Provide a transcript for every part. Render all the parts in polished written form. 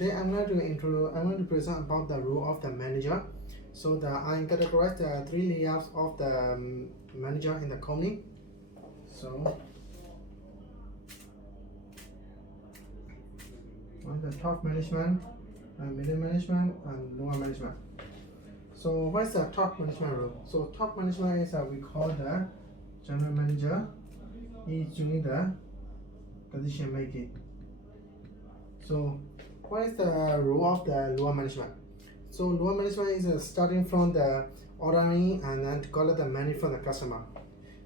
today I'm going to present about the role of the manager. So I categorize the three layers of the manager in the company. So on the top management, middle management, and lower management. So what is the top management role? So top management is we call the general manager. He is doing the decision making. So what is the role of the lower management? So lower management is starting from the ordering and then to collect the money from the customer.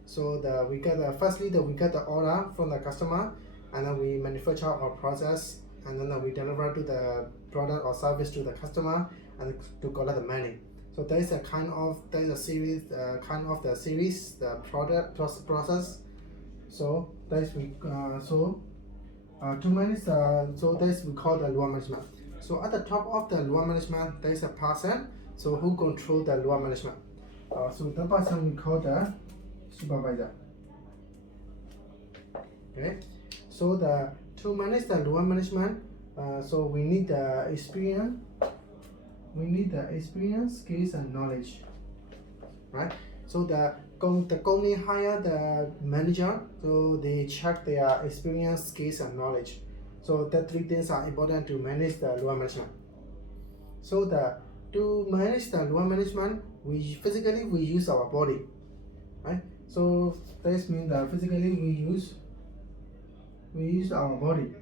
So we get the order from the customer, and then we manufacture our process, and then we deliver to the product or service to the customer and to collect the money. So there is a series, the product process. So that's we to manage so this we call the lower management. So at the top of the lower management there is a person who control the lower management. So the person we call the supervisor. Okay, so to manage the lower management, so we need the experience, skills and knowledge, right? So the company hire the manager, so they check their experience, skills and knowledge. So the three things are important to manage the lower management. So to manage the lower management, we use our body, right? So this means that physically we use our body.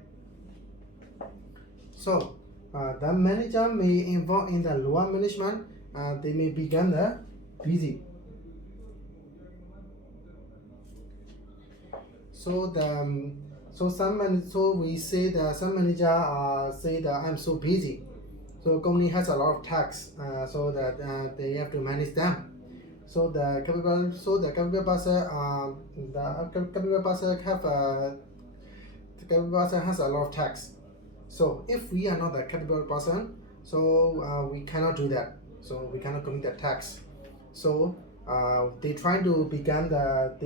So the manager may involve in the lower management. They may become busy. So we say that some manager say that I'm so busy. So company has a lot of tasks, so that they have to manage them. So the capable person has a lot of tasks. So if we are not a capable person, so we cannot do that. So we cannot commit the tasks. So they try to become the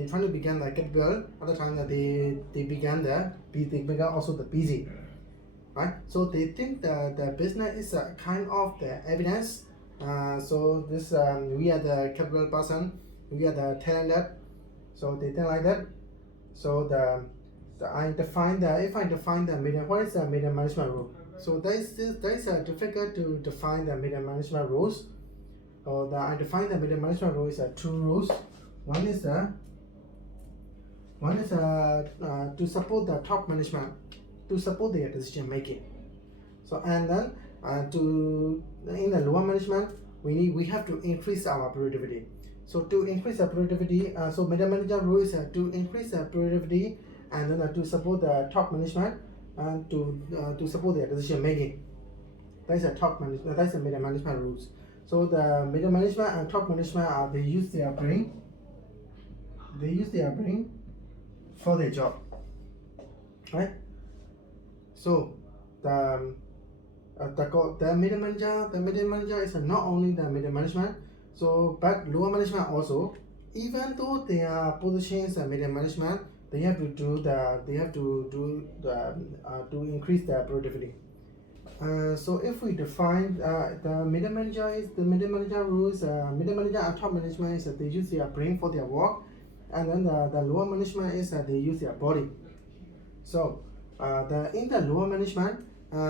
capable. At the time that they become also the busy, right? So they think the business is a kind of the evidence. So this we are the capable person, we are the talented. So they think like that. So if I define the middle, what is the middle management role? So there is difficult to define the middle management roles. I define the middle management role is two roles. One is to support the top management, to support their decision making. So and then in the lower management, we have to increase our productivity. So to increase the productivity, so middle manager role is to increase the productivity, and then to support the top management and to support their decision making. That's the top management. That's the middle management rules. So the middle management and top management they use their brain. They use their brain for their job, right? So the middle manager is not only the middle management, so but lower management also. Even though they are positions and middle management, they have to increase their productivity. So if we define the middle manager rules, middle manager and top management is that they use their brain for their work, and then the lower management is that they use their body. So in the lower management,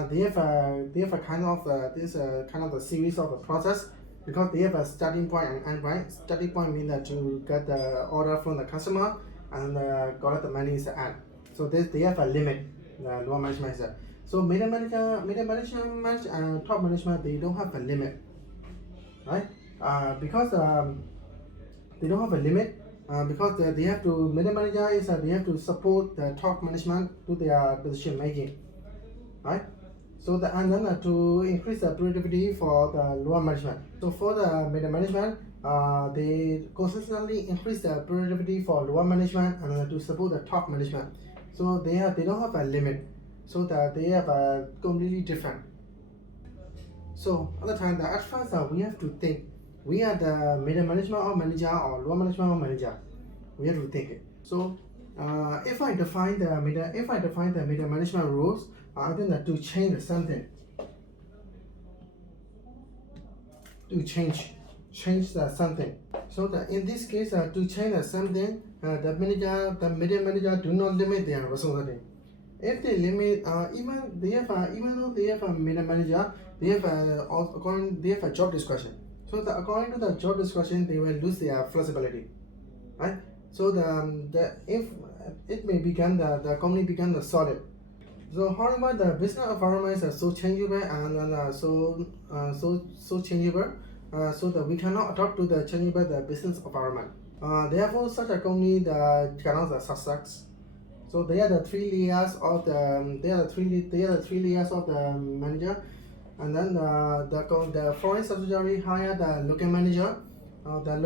they have a kind of a series of a process, because they have a starting point and end point. Starting point means that you get the order from the customer and collect the money is the end. So they have a limit. The lower management is that. So middle management and top management, they don't have a limit, right? Because they don't have a limit, because they have to, middle manager is they have to support the top management to their decision making, right? So and then to increase the productivity for the lower management. So for the middle management, they consistently increase the productivity for lower management and to support the top management. So they don't have a limit. So that they have a completely different. So at the time, at first we have to think, we are the middle management or manager or lower management or manager. We have to think it. So if I define the middle management rules, I think that to change something. to change the something. So in this case, to change the something, the middle manager do not limit their responsibility. If they limit, even though they have a middle manager, they have a job discretion. So according to the job discretion, they will lose their flexibility, right? So the if it may become the company become the solid. So however, the business environments are so changeable and so changeable, so that we cannot adapt to the changeable the business environment. Therefore, such a company cannot success. So they are the three layers of the layers of the manager, and then the foreign subsidiary hire the local manager. The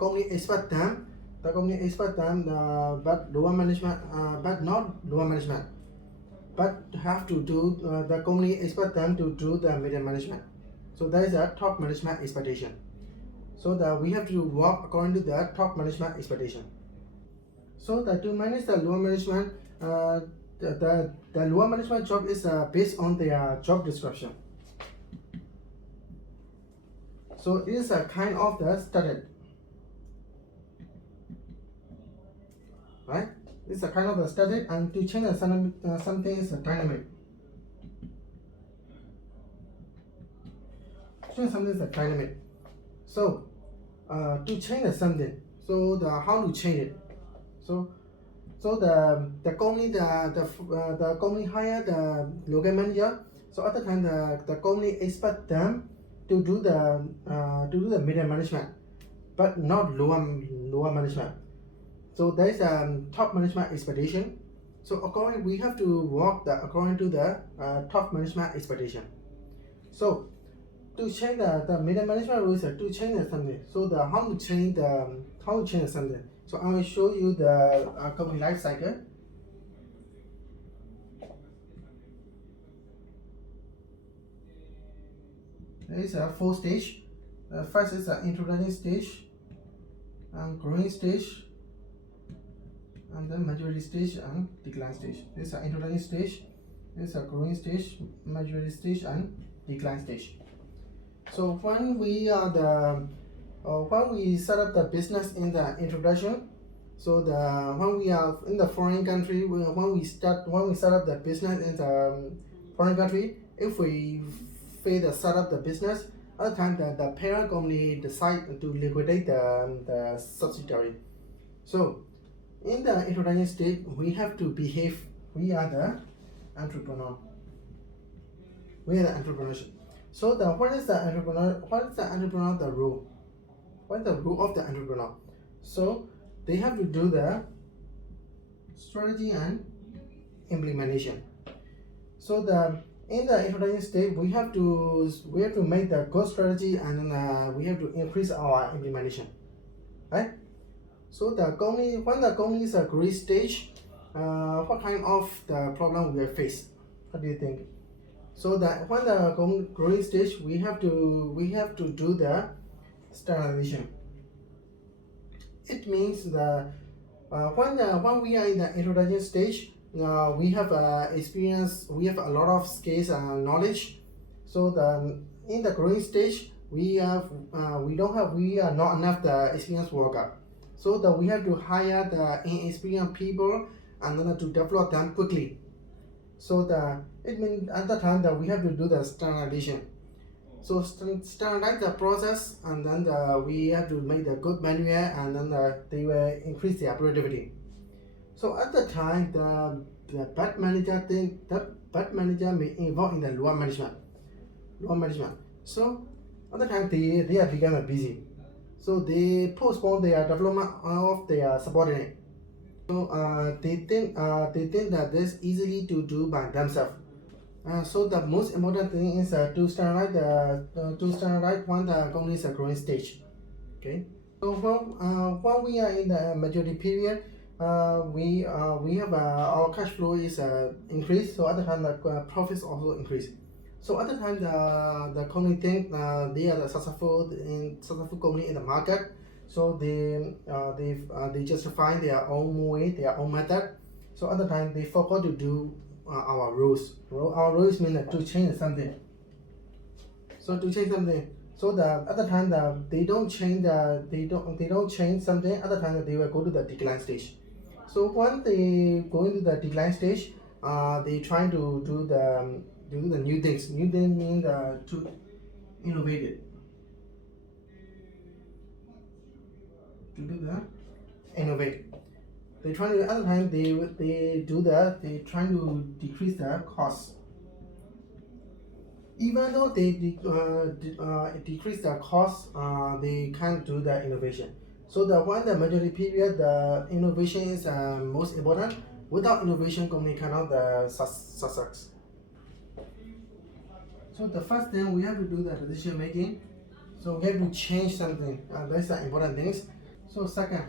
company expect them. But lower management, but not lower management, but have to do the company expect them to do the middle management. So that is a top management expectation. So that we have to work according to the top management expectation. So that to manage the lower management, the lower management job is based on their job description. So it is a kind of the studied, right? It's a kind of the studied, and to change something is dynamic. Change something is dynamic. So to change something, so how to change it? So the company hire the local manager. So at the time the company expect them to do the middle management, but not lower management. So there is top management expectation. So we have to work according to the top management expectation. So to change the middle management rules, to change something. So how to change something. So I will show you the company life cycle. There is a 4 stage. First is the introduction stage, growing stage, and then maturity stage and decline stage. This is an introduction stage, this is a growing stage, maturity stage, and decline stage. So when we set up the business in the introduction, so when we are in the foreign country, when we set up the business in the foreign country, if we fail to set up the business, at the time the parent company decide to liquidate the subsidiary. So in the introduction stage, we have to behave. We are the entrepreneur. We are the entrepreneurship. So what is the entrepreneur? The role? What is the role of the entrepreneur? So they have to do the strategy and implementation. So in the introduction stage, we have to make the good strategy, and then we have to increase our implementation, right? So when the company is a growth stage, what kind of the problem we will face? What do you think? So when the growing stage, we have to do the standardization. It means when we are in the introduction stage, we have experience, we have a lot of skills and knowledge. So in the growing stage, we are not enough the experienced worker. So we have to hire the inexperienced people and then to develop them quickly. So it means at the time that we have to do the standardization. So standardize the process, and then we have to make the good manual, and then they will increase their productivity. So at the time, the bad manager may involve in the lower management. So at the time they are become busy. So they postpone their development of their subordinate. So they think that this is easily to do by themselves. So the most important thing is to standardize when the company is a growing stage. Okay. So when we are in the maturity period, we have our cash flow is increased. So at the time the profits also increase. So at the time the company think they are the successful company in the market. So they justify their own way, their own method. So at the time they forgot to do our rules. Our rules mean to change something. So to change something, so the other time they don't change something. Other time they will go to the decline stage. So when they go into the decline stage, they try to do the new things. New thing means to innovate it. To do the innovate. They try to other time they do that. They try to decrease the cost. Even though they decrease the cost, they can't do the innovation. So when the majority period, the innovation is most important. Without innovation, company cannot success. So the first thing we have to do the decision making. So we have to change something. That's the important things. So second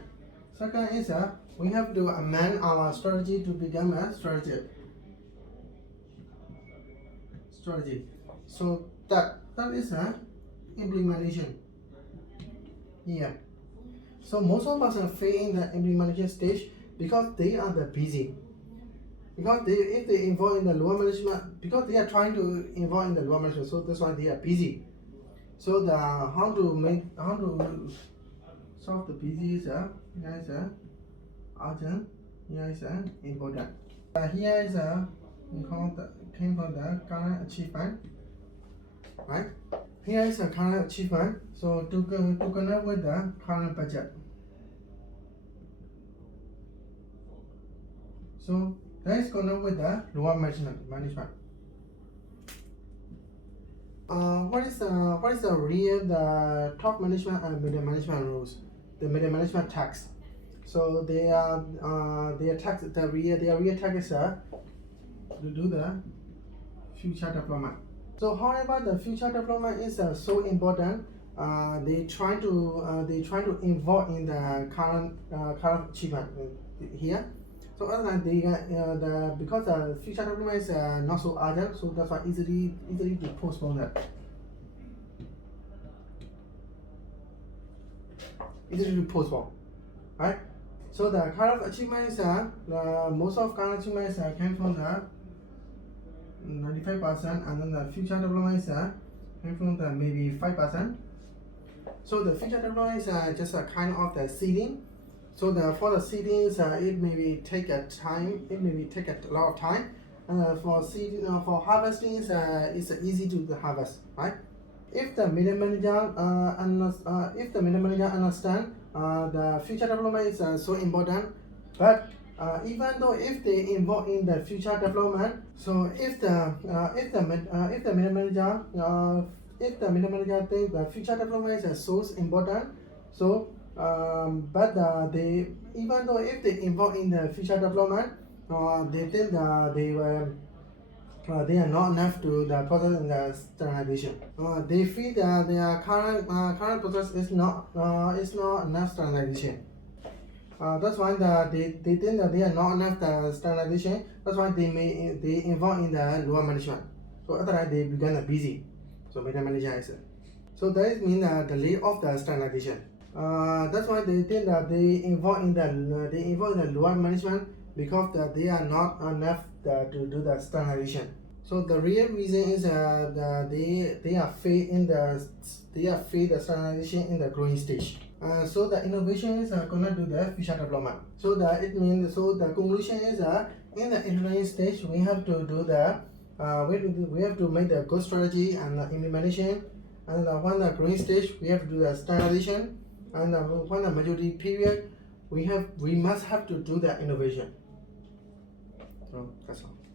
is we have to amend our strategy to become a strategy. So that is implementation. Yeah. So most of us fail in the implementation stage because they are busy. Because if they involve in the lower management, because they are trying to involve in the lower management, so that's why they are busy. So how to solve the busy is urgent. Here is important. Here is came from the current achievement, right? Here is a current achievement. So to connect with the current budget. So let's connect with the lower management. What is the real the top management and middle management rules? The middle management tax. So their tax their real tax is to do the future development. So however the future development is so important. They try to involve in the current achievement here. So other than because the future development is not so urgent, so that's why easily to postpone that. Easily to postpone, right? So the current achievement is most of current achievements came from the 95%, and then the future development is came from the maybe 5%. So the future development is just a kind of the seeding. So for the seedings, it may take a lot of time. For seeding, for harvesting, it's easy to harvest, right? If the middle manager understand the future development is so important, but even though if they involve in the future development, so if the middle manager think the future development is so important, so but they even though if they involve in the future development, they think they are not enough to the process and the standardization. They feel that their current process is not enough standardization. That's why they think that they are not enough the standardization. That's why they involve in the lower management. So otherwise they become busy. So middle manager is so that means the delay of the standardization. That's why they think that they involve in the lower management because they are not enough to do the standardization. So the real reason is they are fail the standardization in the growing stage. So the innovation is gonna do the future development. So it means the conclusion is in the engineering stage we have to do the we have to make the good strategy and the implementation, and when the growing stage we have to do the standardization, and when the majority period we must have to do the innovation. So that's all.